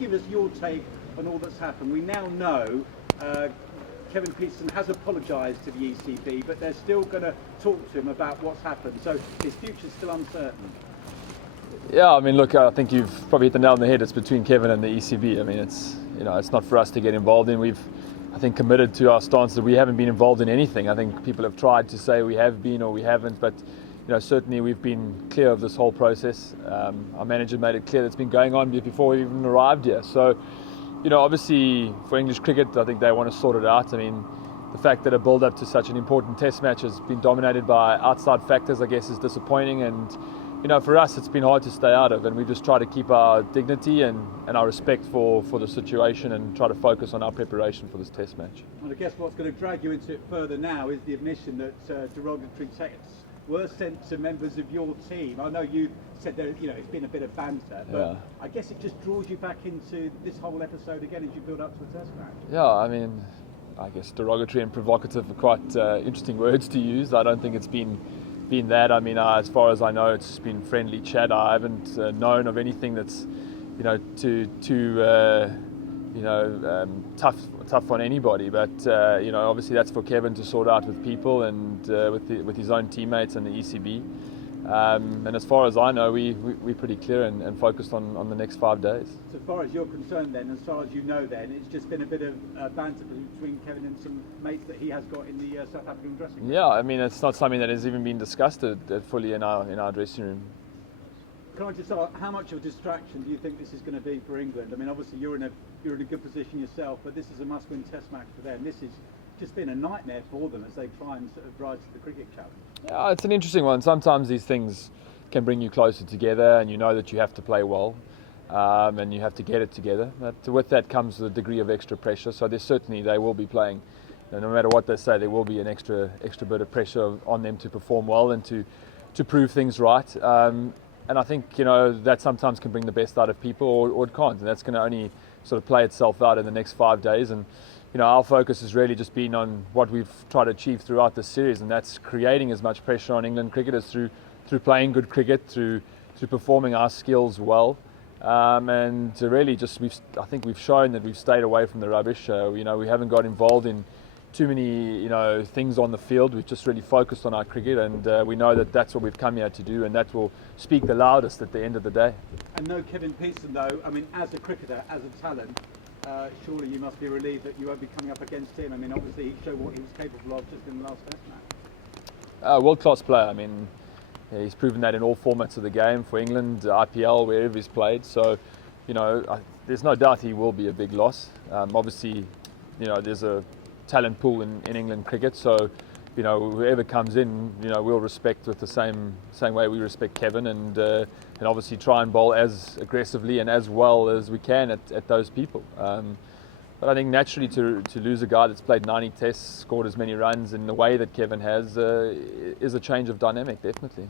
give us your take on all that's happened. We now know Kevin Pietersen has apologised to the ECB, but they're still going to talk to him about what's happened. So his future's still uncertain. Yeah, I mean, look, I think you've probably hit the nail on the head. It's between Kevin and the ECB. I mean, it's not for us to get involved in. We've, I think, committed to our stance that we haven't been involved in anything. I think people have tried to say we have been or we haven't, but certainly we've been clear of this whole process. Our manager made it clear that it's been going on before we even arrived here. So, obviously for English cricket, I think they want to sort it out. I mean, the fact that a build-up to such an important Test match has been dominated by outside factors, I guess, is disappointing. And for us, it's been hard to stay out of, and we just try to keep our dignity and our respect for the situation and try to focus on our preparation for this Test match. Well, I guess what's going to drag you into it further now is the admission that derogatory texts were sent to members of your team. I know you said that it's been a bit of banter, but yeah. I guess it just draws you back into this whole episode again as you build up to a Test match. Yeah, I mean, I guess derogatory and provocative are quite interesting words to use. I don't think it's been that. I mean, as far as I know, it's been friendly chat. I haven't known of anything that's too tough on anybody. But obviously that's for Kevin to sort out with people and with his own teammates and the ECB. And as far as I know, we're pretty clear and focused on the next 5 days. So far as you're concerned then, as far as you know then, it's just been a bit of banter between Kevin and some mates that he has got in the South African dressing room? Yeah, I mean, it's not something that has even been discussed fully in our dressing room. Can I just ask, how much of a distraction do you think this is going to be for England? I mean, obviously you're in a good position yourself, but this is a must-win Test match for them. This has just been a nightmare for them as they try and sort of rise to the cricket challenge. Yeah, it's an interesting one. Sometimes these things can bring you closer together, and you know that you have to play well, and you have to get it together. But with that comes a degree of extra pressure. So they will be playing. No matter what they say, there will be an extra bit of pressure on them to perform well and to prove things right. And I think that sometimes can bring the best out of people, or it can't, and that's going to only sort of play itself out in the next 5 days. And our focus has really just been on what we've tried to achieve throughout this series, and that's creating as much pressure on England cricketers through playing good cricket, through performing our skills well, and really just I think we've shown that we've stayed away from the rubbish. We haven't got involved in too many things on the field. We've just really focused on our cricket, and we know that that's what we've come here to do, and that will speak the loudest at the end of the day. And no Kevin Pietersen though, I mean, as a cricketer, as a talent, surely you must be relieved that you won't be coming up against him. I mean, obviously he showed what he was capable of just in the last Test match. World-class player. I mean, he's proven that in all formats of the game, for England, IPL, wherever he's played. So, there's no doubt he will be a big loss. Obviously, there's a talent pool in England cricket. So, whoever comes in, we'll respect with the same way we respect Kevin, and obviously try and bowl as aggressively and as well as we can at those people. But I think naturally to lose a guy that's played 90 tests, scored as many runs in the way that Kevin has, is a change of dynamic, definitely.